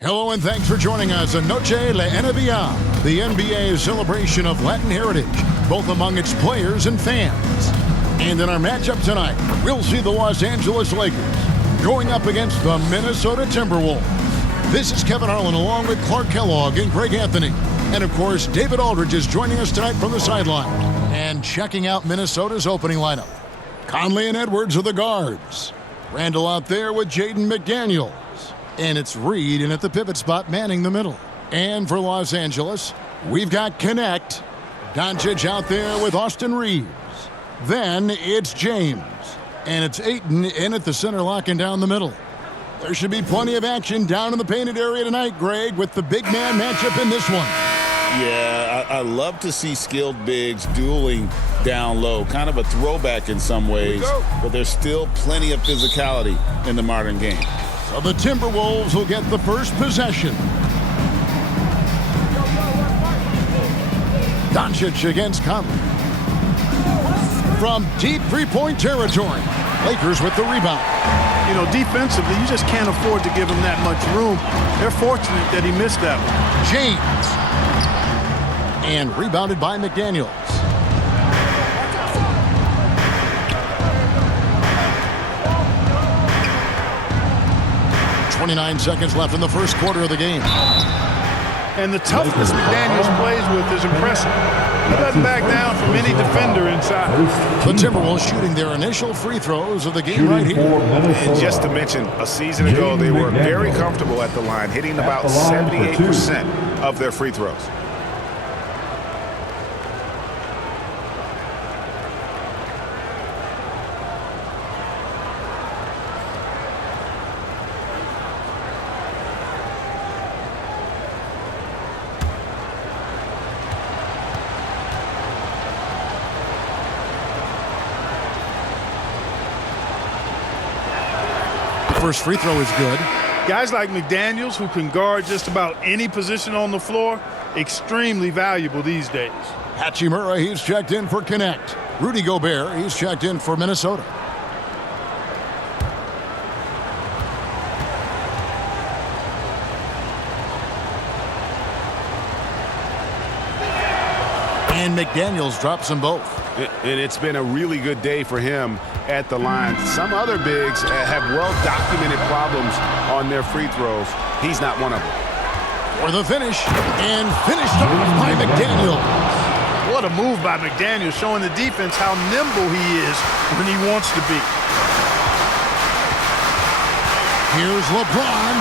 Hello and thanks for joining us on Noche la NBA, the NBA's celebration of Latin heritage, both among its players and fans. And in our matchup tonight, we'll see the Los Angeles Lakers going up against the Minnesota Timberwolves. This is Kevin Harlan along with Clark Kellogg and Greg Anthony. And of course, David Aldridge is joining us tonight from the sideline and checking out Minnesota's opening lineup. Conley and Edwards are the guards. Randall out there with Jaden McDaniels. And it's Reed in at the pivot spot manning the middle. And for Los Angeles, we've got Connect. Dončić out there with Austin Reeves. Then it's James. And it's Ayton in at the center locking down the middle. There should be plenty of action down in the painted area tonight, Greg, with the big man matchup in this one. Yeah, I love to see skilled bigs dueling down low. Kind of a throwback in some ways, but there's still plenty of physicality in the modern game. So the Timberwolves will get the first possession. Dončić against Conley. From deep three-point territory, Lakers with the rebound. You know, defensively, you just can't afford to give him that much room. They're fortunate that he missed that one. James. And rebounded by McDaniels. 29 seconds left in the first quarter of the game. And the toughness McDaniels plays with is impressive. He doesn't back down from any defender inside. The Timberwolves shooting their initial free throws of the game right here. And just to mention, a season ago, they were very comfortable at the line, hitting about 78% of their free throws. First free throw is good. Guys like McDaniels, who can guard just about any position on the floor, extremely valuable these days. Hachimura, he's checked in for Connect. Rudy Gobert, he's checked in for Minnesota. And McDaniels drops them both. And it's been a really good day for him at the line. Some other bigs have well-documented problems on their free throws. He's not one of them. For the finish, and finished off by McDaniels. What a move by McDaniels, showing the defense how nimble he is when he wants to be. Here's LeBron.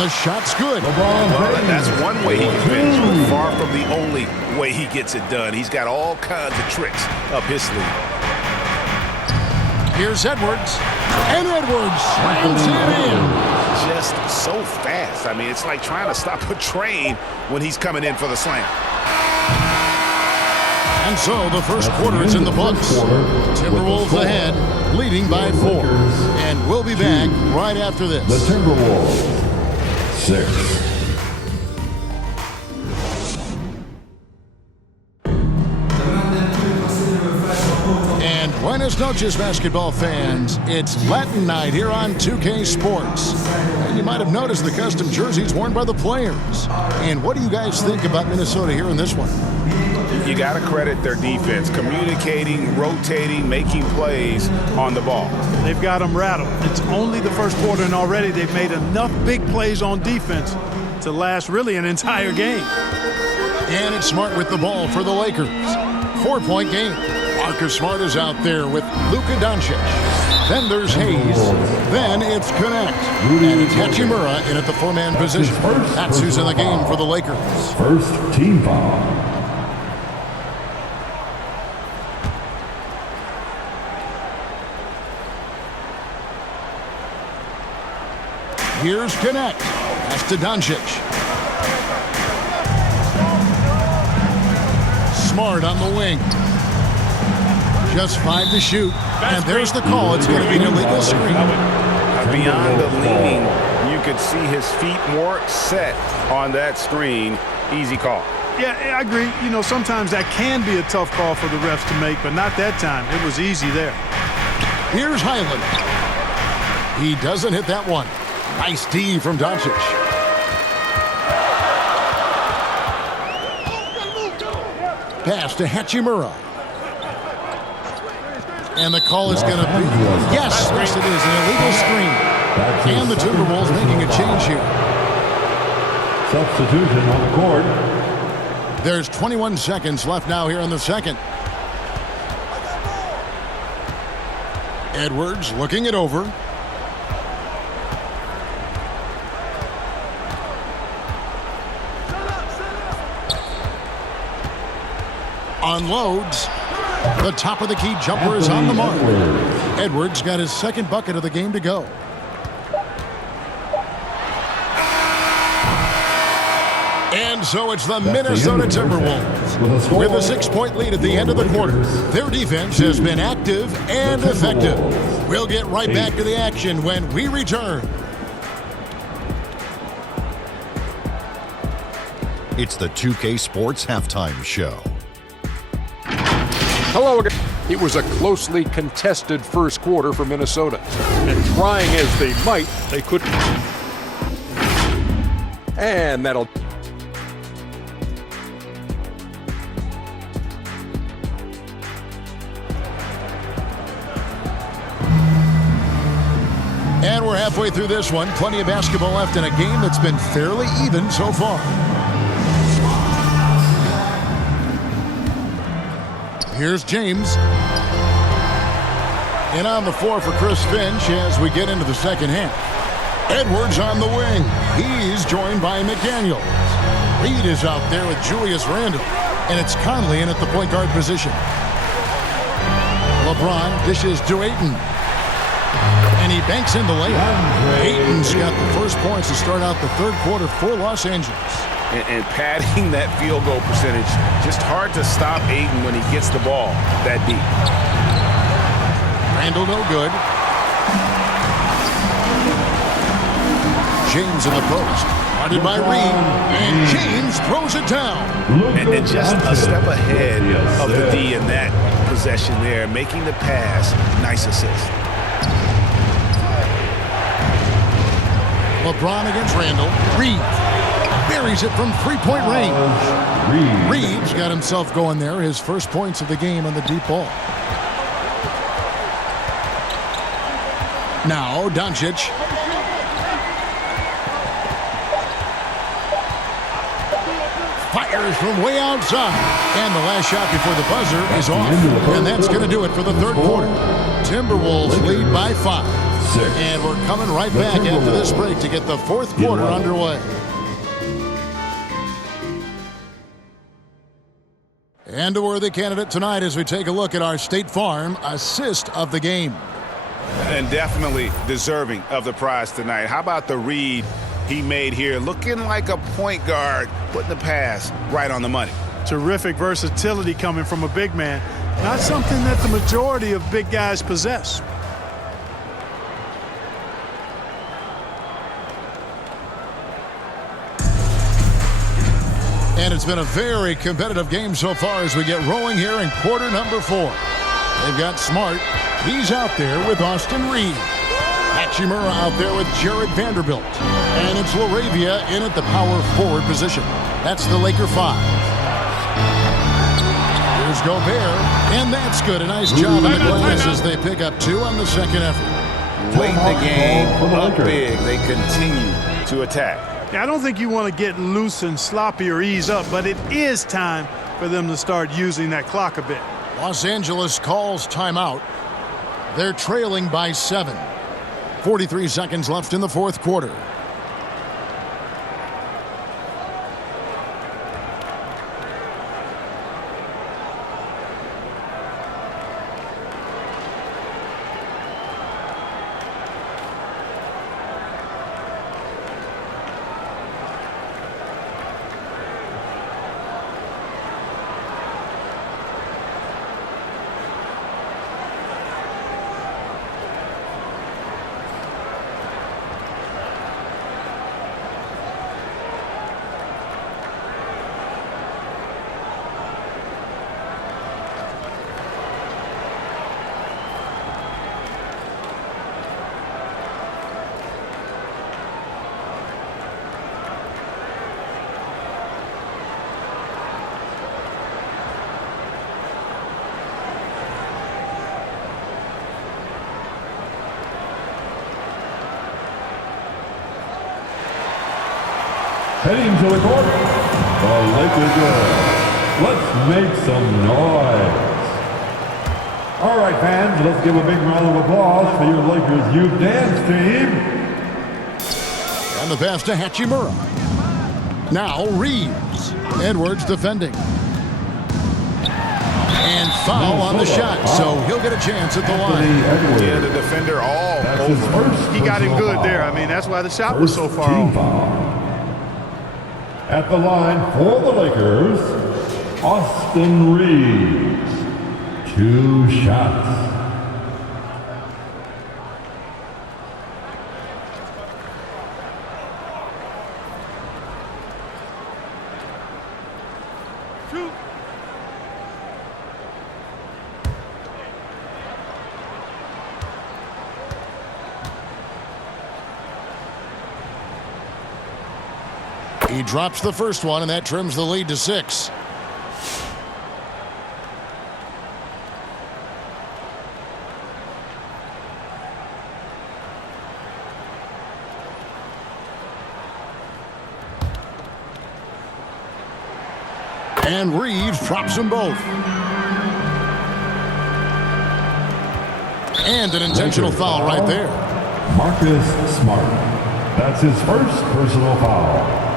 The shot's good. Well, that's one way he can finish, but far from the only way he gets it done. He's got all kinds of tricks up his sleeve. Here's Edwards. And Edwards slams it in. Just so fast. I mean, it's like trying to stop a train when he's coming in for the slam. And so the first quarter is in the books. Timberwolves ahead, leading by 4. And we'll be back right after this. The Timberwolves, 6. And buenas noches, basketball fans. It's Latin night here on 2K Sports. And you might have noticed the custom jerseys worn by the players. And what do you guys think about Minnesota here in this one? You got to credit their defense, communicating, rotating, making plays on the ball. They've got them rattled. It's only the first quarter, and already they've made enough big plays on defense to last really an entire game. And it's Smart with the ball for the Lakers. 4-point game. Marcus Smart is out there with Luka Dončić. Then there's Hayes. Then it's Connect. And it's Hachimura in at the 4-man position. That's who's in the game for the Lakers. First team foul. Here's Connect. Pass to Dončić. Smart on the wing. Just 5 to shoot. And there's the call. It's going to be an illegal screen. Beyond the leaning, you could see his feet more set on that screen. Easy call. Yeah, I agree. You know, sometimes that can be a tough call for the refs to make, but not that time. It was easy there. Here's Highland. He doesn't hit that one. Nice D from Dončić. pass to Hachimura. And the call is going to be, yes, it is, an illegal screen. And the Timberwolves making a change here. Substitution on the court. There's 21 seconds left now here in the second. Edwards looking it over. Unloads. The top of the key jumper is on the mark. Edwards got his second bucket of the game to go. And so it's the Minnesota Timberwolves with a 6-point lead at the end of the quarter. Their defense has been active and effective. We'll get right back to the action when we return. It's the 2K Sports Halftime Show. Hello again. It was a closely contested first quarter for Minnesota. And trying as they might, they couldn't. And that'll... And we're halfway through this one. Plenty of basketball left in a game that's been fairly even so far. Here's James. And on the floor for Chris Finch as we get into the second half. Edwards on the wing. He's joined by McDaniels. Reed is out there with Julius Randle. And it's Conley in at the point guard position. LeBron dishes to Ayton. And he banks in the layup. Ayton's got the first points to start out the third quarter for Los Angeles. And padding that field goal percentage. Just hard to stop Ayton when he gets the ball that deep. Randle no good. James in the post. Guarded by Reed. And James throws it down. And just a step ahead of the D in that possession there. Making the pass. Nice assist. LeBron against Randle. Reed buries it from three-point range. Reed's got himself going there. His first points of the game on the deep ball. Now Dončić. Fires from way outside. And the last shot before the buzzer is off. And that's going to do it for the third quarter. Timberwolves lead by 5. And we're coming right back after this break to get the fourth quarter underway. And a worthy candidate tonight as we take a look at our State Farm assist of the game. And definitely deserving of the prize tonight. How about the read he made here? Looking like a point guard, putting the pass right on the money. Terrific versatility coming from a big man. Not something that the majority of big guys possess. And it's been a very competitive game so far as we get rolling here in quarter number 4. They've got Smart. He's out there with Austin Reed. Hachimura out there with Jared Vanderbilt. And it's Laravia in at the power forward position. That's the Laker 5. Here's Gobert. And that's good. A nice job in the glass as they pick up 2 on the second effort. Late in the game, up big, they continue to attack. I don't think you want to get loose and sloppy or ease up, but it is time for them to start using that clock a bit. Los Angeles calls timeout. They're trailing by 7. 43 seconds left in the fourth quarter. Heading to the court, the Lakers girls. Let's make some noise. All right, fans, let's give a big round of applause for your Lakers Youth Dance team. And the pass to Hachimura. Now Reeves. Edwards defending. And foul on the shot, so he'll get a chance at the line. Yeah, the defender all over. He got him good there. I mean, that's why the shot was so far off. At the line for the Lakers, Austin Reeves. 2 shots. He drops the first one, and that trims the lead to 6. And Reeves drops them both. And an intentional foul right there. Marcus Smart. That's his first personal foul.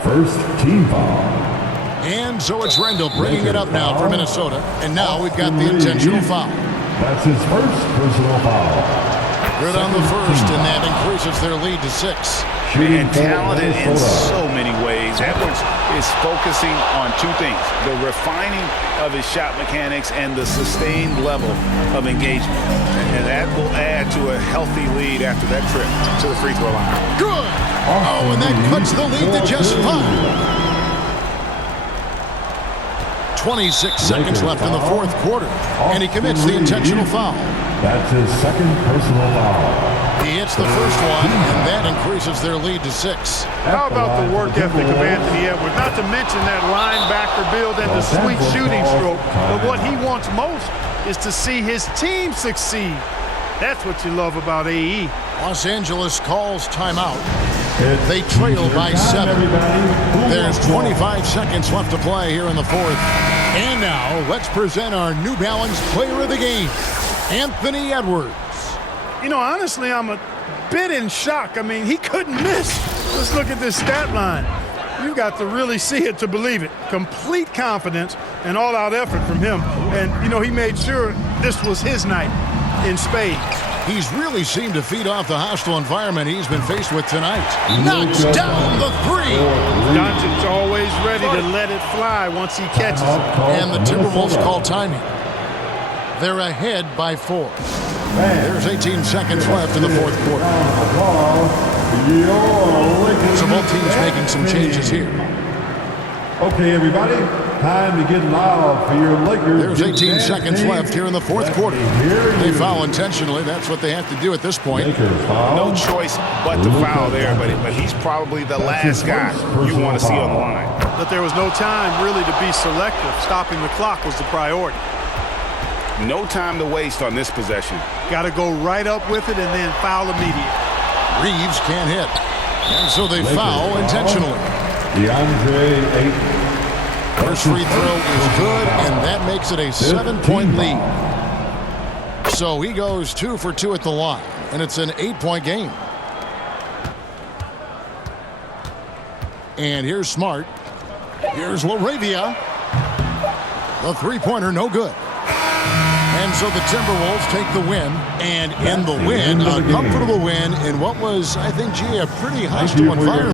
First team foul. And so it's Rendell bringing it up now for Minnesota. And now we've got the intentional foul. That's his first personal foul. Good on the first, and that increases their lead to 6. And talented in so many ways. Edwards is focusing on 2 things: the refining of his shot mechanics and the sustained level of engagement. And that will add to a healthy lead after that trip to the free throw line. Good! Oh, and that cuts the lead to just 5. 26 seconds left in the 4th quarter, and he commits the intentional foul. That's his second personal foul. He hits the first one, and that increases their lead to 6. How about the work ethic of Anthony Edwards? Not to mention that linebacker build and the sweet shooting stroke. But what he wants most is to see his team succeed. That's what you love about AE. Los Angeles calls timeout. They trail by 7. There's 25 seconds left to play here in the 4th. And now, let's present our New Balance player of the game, Anthony Edwards. You know, honestly, I'm a bit in shock. I mean, he couldn't miss. Let's look at this stat line. You've got to really see it to believe it. Complete confidence and all-out effort from him. And, you know, he made sure this was his night in spades. He's really seemed to feed off the hostile environment he's been faced with tonight. Knocks down the 3. Dončić always ready to let it fly once he catches it. And the Timberwolves call timing. They're ahead by 4. There's 18 seconds left in the 4th quarter. So both teams making some changes here. Okay, everybody, time to get loud for your Lakers. There's 18 seconds left here in the 4th quarter. They foul intentionally. That's what they have to do at this point. No choice but to foul there, but he's probably the last guy you want to see on the line. But there was no time really to be selective. Stopping the clock was the priority. No time to waste on this possession. Got to go right up with it and then foul immediately. Reeves can't hit. And so they foul intentionally. DeAndre Ayton. First free throw is good, and that makes it a 7-point lead. So he goes 2 for 2 at the line, and it's an 8-point game. And here's Smart. Here's LaRavia. The three-pointer, no good. And so the Timberwolves take the win, and in the win, a comfortable win in what was, I think, a pretty hostile environment.